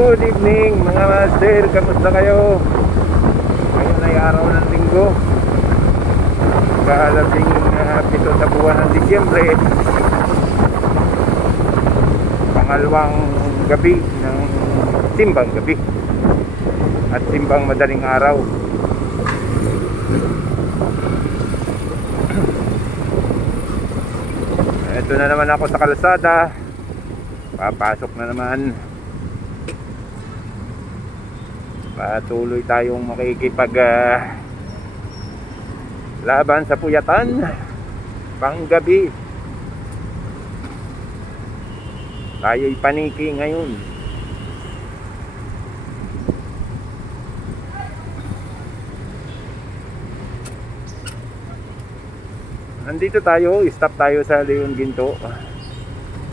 Good evening mga master, kamusta kayo? Ngayon ay araw ng linggo, kalabing 7 sa buwan ng Disyembre, pangalawang gabi ng simbang gabi at simbang madaling araw. Ito na naman ako sa kalsada, papasok na naman. Patuloy tayong makikipag laban sa puyatan panggabi. Tayo'y paniki ngayon. Nandito tayo, stop tayo sa Leon Ginto.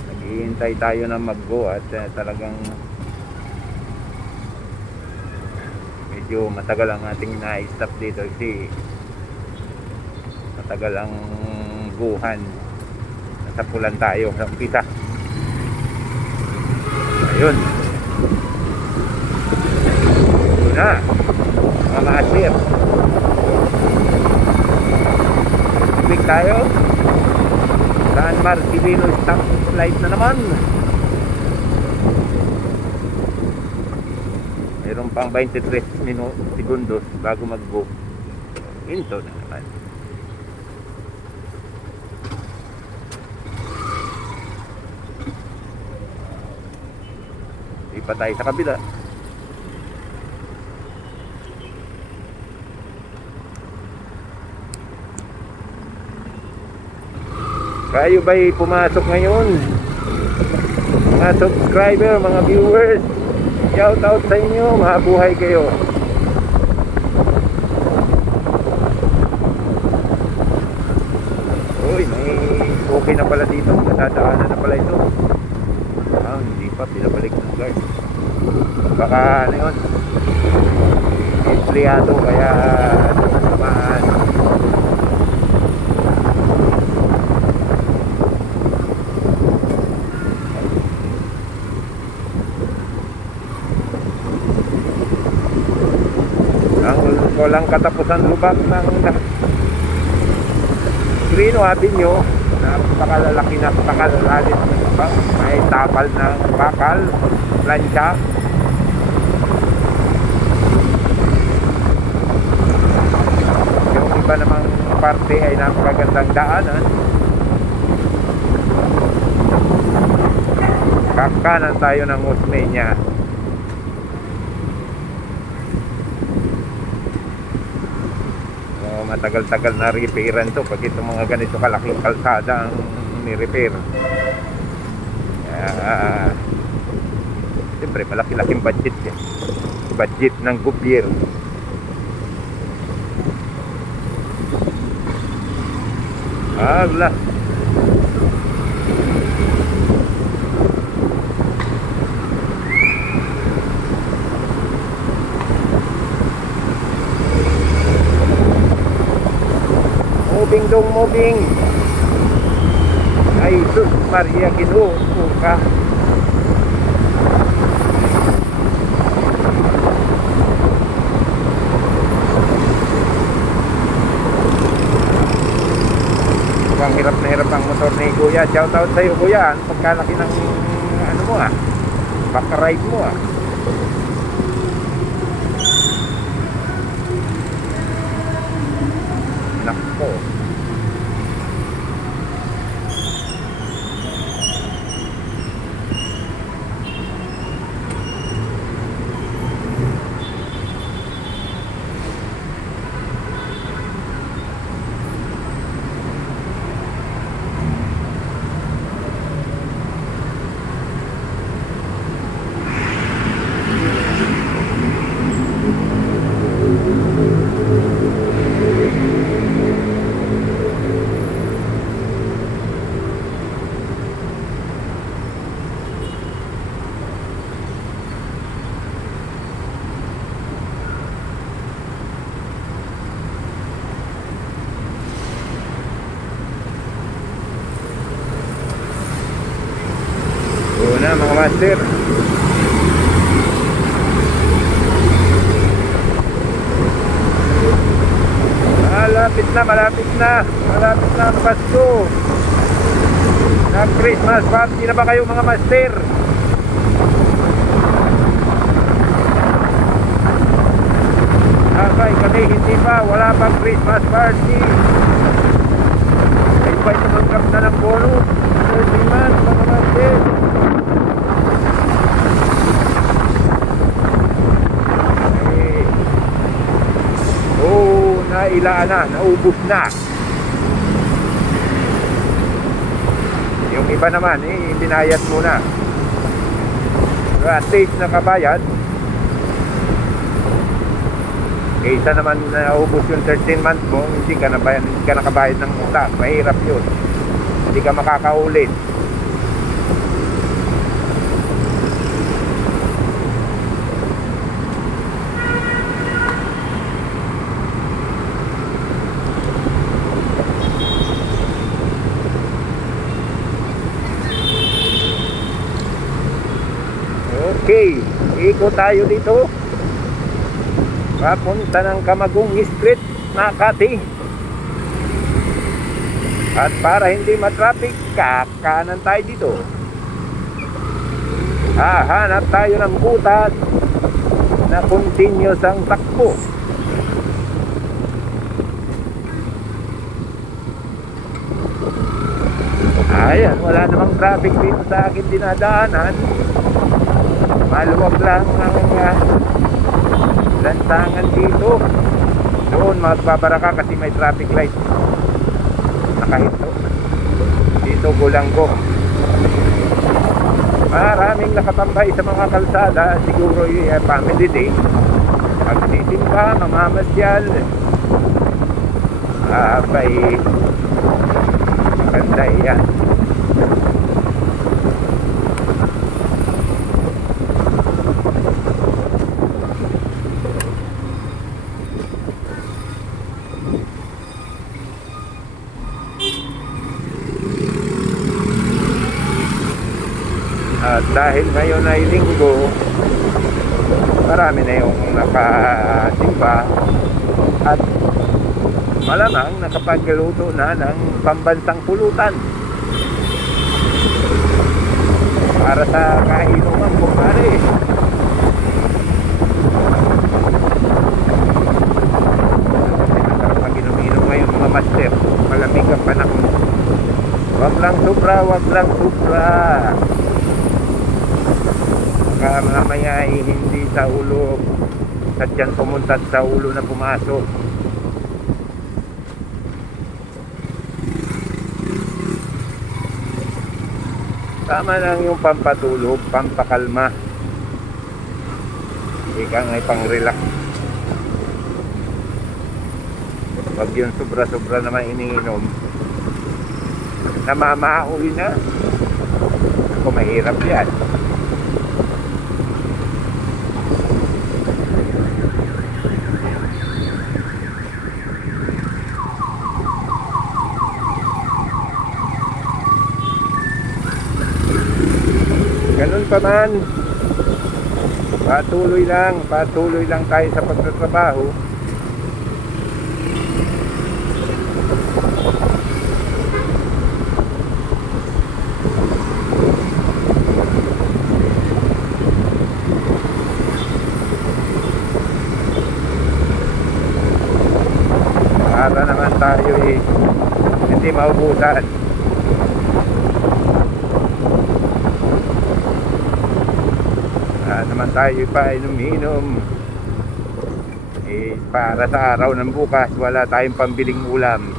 Naghihintay tayo na mag-go at talagang medyo matagal ang ating na-stop dito kasi matagal ang guhan. Nasa pulan tayo sa umpisa. Ayun. Ito na mga asir. Big tayo. San Marcelino stop flight na naman. Meron pang 23 segundos bago mag-go. Into na naman. Di pa tayo sa kabila. Kayo ba'y pumasok ngayon? Mga subscriber, mga viewers, shout out sa inyo, mabuhay kayo. Uy, may okay na pala dito, matadaanan na pala ito. Hindi pa, pinabalik ng guard. Baka ano yun, empleyado, kaya naman. Walang katapusan lubak ng Grino Avenue. Napakalalaki, napakalalim. May tapal ng bakal, plancha. Yung iba namang parte ay napakagandang daanan. Kakanan tayo ng Osmeña. Matagal-tagal na repairan to pag itong mga ganito kalaking kalsada ang ni-repair. Siyempre malaki-laking budget yan. Budget ng gobyerno. Agla. Moving dong moving. Ay sus Maria Ginoo ka. Mukhang hirap na hirap ang motor ni Kuya. Shout out sa iyo Kuya. Ang pagkalaki ng ano mo back ride mo Nako. na mga master. malapit na, malapit na. Malapit na ang Pasko. Nag-Christmas party na ba kayo mga master? Abay, kami hindi pa. Wala pang Christmas party. Ay ba'y tumanggap na ng bonus? 30 months mga master. Nailaan na, naubos na. Yung iba naman, binayad muna. So, at least nakabayad. Kaysa naman naubos yung 13 months mo, hindi ka nakabayad ng utang. Mahirap yun. Hindi ka makakaulit. Okay, ikot tayo dito. Papunta ng Camagong Street, Makati. At para hindi matraffic, kakanan tayo dito. Hahanap tayo ng butas na continuous ang takbo. Ayan, wala namang traffic dito sa akin dinadaanan. Maluwag lang ang lansangan dito. Doon magbabara ka kasi may traffic light nakahinto. Dito Golanggo. Maraming nakatambay sa mga kalsada. Siguro yung family day. Magsisimba, mamamasyal. Abay, maganda yan. At dahil ngayon ay linggo, marami na yung nakasimba at malamang nakapagluto na ng pambansang pulutan para sa kainuman po pare. Masarap mag-inom-inom ngayon mga master, malamig ang panahon. Wag lang sobra, wag lang sobra. Baka mamaya ay hindi sa ulo sadyang pumunta sa ulo na pumasok. Tama lang yung pampatulog, pampakalma. Ika nga'y pang-relax. Wag yung sobra-sobra naman iniinom. Namamahoy na. Ako mahirap yan. Ganun pa man, patuloy lang tayo sa pagtatrabaho. Para naman tayo hindi maubusan. Naman tayo pa inom-inom para sa araw ng bukas wala tayong pambiling ulam,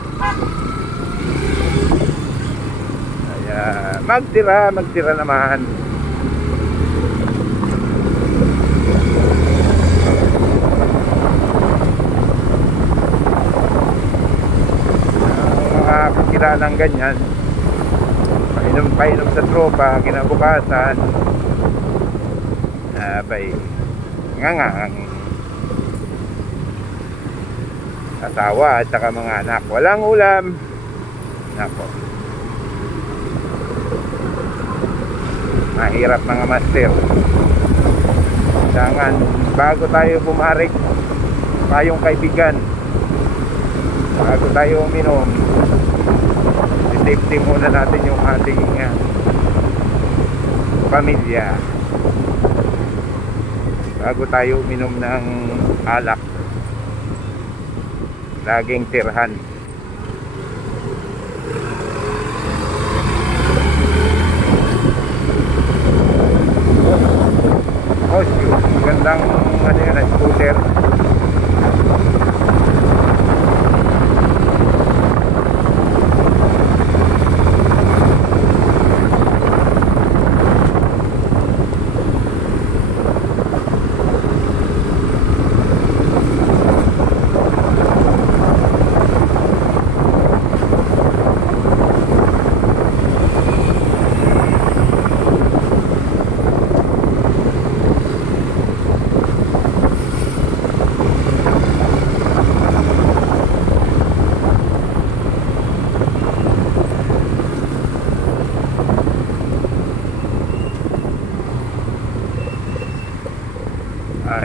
kaya magtira naman. Mga kakilalang ganyan, painom sa tropa kinabukasan, abay, ang asawa at saka mga anak walang ulam. Nako, mahirap mga master. Kailangan bago tayo pumarik tayong kaibigan, Bago tayo uminom, i-safety muna natin yung ating pamilya bago tayo uminom ng alak. Laging tirhan. Oh, gandang ano yan, scooter.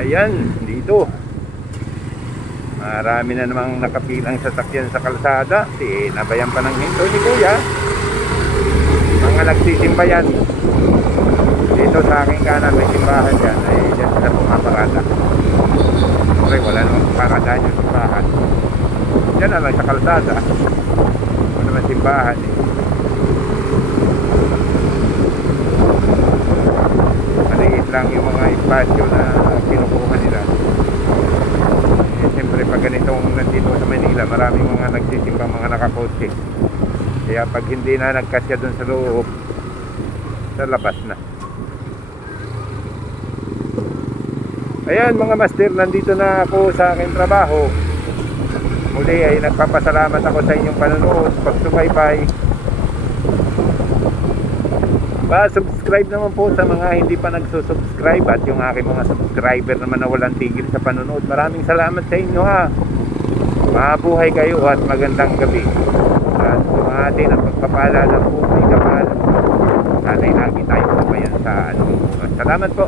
Ayan, dito marami na namang nakapilang sasakyan sa kalsada. Nabayan pa ng hinto ni Kuya. Mga nagsisimba yan. Dito sa aking kanan may simbahan dyan. Ay dyan sila pumaparada. Okay, wala namang paradaan yung simbahan. Dyan na lang sa kalsada. Wala naman simbahan eh. Maliit lang yung mga espasyo na kinukuha nila. Eh, siyempre pag ganitong nandito sa Manila, maraming mga nagsisimba, mga nakakotse. Kaya pag hindi na nagkasya dun sa loob, sa labas na. Ayan mga master, nandito na ako sa aking trabaho. Muli ay nagpapasalamat ako sa inyong panonood, pagsubaybay. Pa-subscribe naman po sa mga hindi pa nagsusubscribe at yung aking mga subscriber naman na walang tigil sa panonood. Maraming salamat sa inyo ha. Mabuhay kayo at magandang gabi. At sumati ng pagpapala ng buhay kapal. Sana'y lagi tayo kumayan sa ano. Salamat po.